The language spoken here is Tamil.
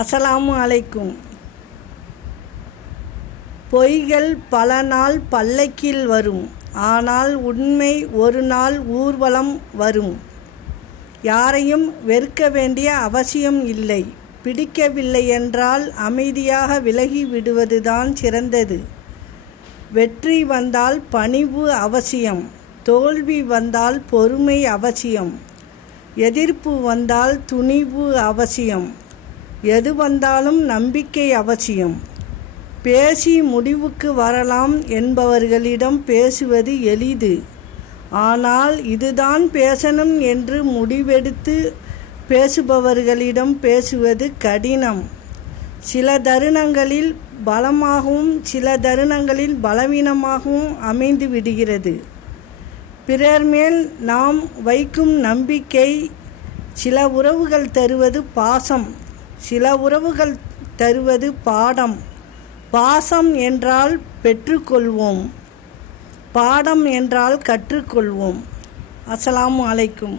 அஸ்ஸலாமு அலைக்கும். பொய்கள் பல நாள் பல்லக்கில் வரும், ஆனால் உண்மை ஒரு நாள் ஊர்வலம் வரும். யாரையும் வெறுக்க வேண்டிய அவசியம் இல்லை. பிடிக்கவில்லை என்றால் அமைதியாக விலகி விடுவதுதான் சிறந்தது. வெற்றி வந்தால் பணிவு அவசியம், தோல்வி வந்தால் பொறுமை அவசியம், எதிர்ப்பு வந்தால் துணிவு அவசியம், எது வந்தாலும் நம்பிக்கை அவசியம். பேசி முடிவுக்கு வரலாம் என்பவர்களிடம் பேசுவது எளிது. ஆனால் இதுதான் பேசணும் என்று முடிவெடுத்து பேசுபவர்களிடம் பேசுவது கடினம். சில தருணங்களில் பலமாகவும் சில தருணங்களில் பலவீனமாகவும் அமைந்து விடுகிறது. பிறர் மேல் நாம் வைக்கும் நம்பிக்கை. சில உறவுகள் தருவது பாசம், சில உறவுகள் தருவது பாடம். பாசம் என்றால் பெற்றுக்கொள்வோம், பாடம் என்றால் கற்றுக்கொள்வோம். அஸ்ஸலாமு அலைக்கும்.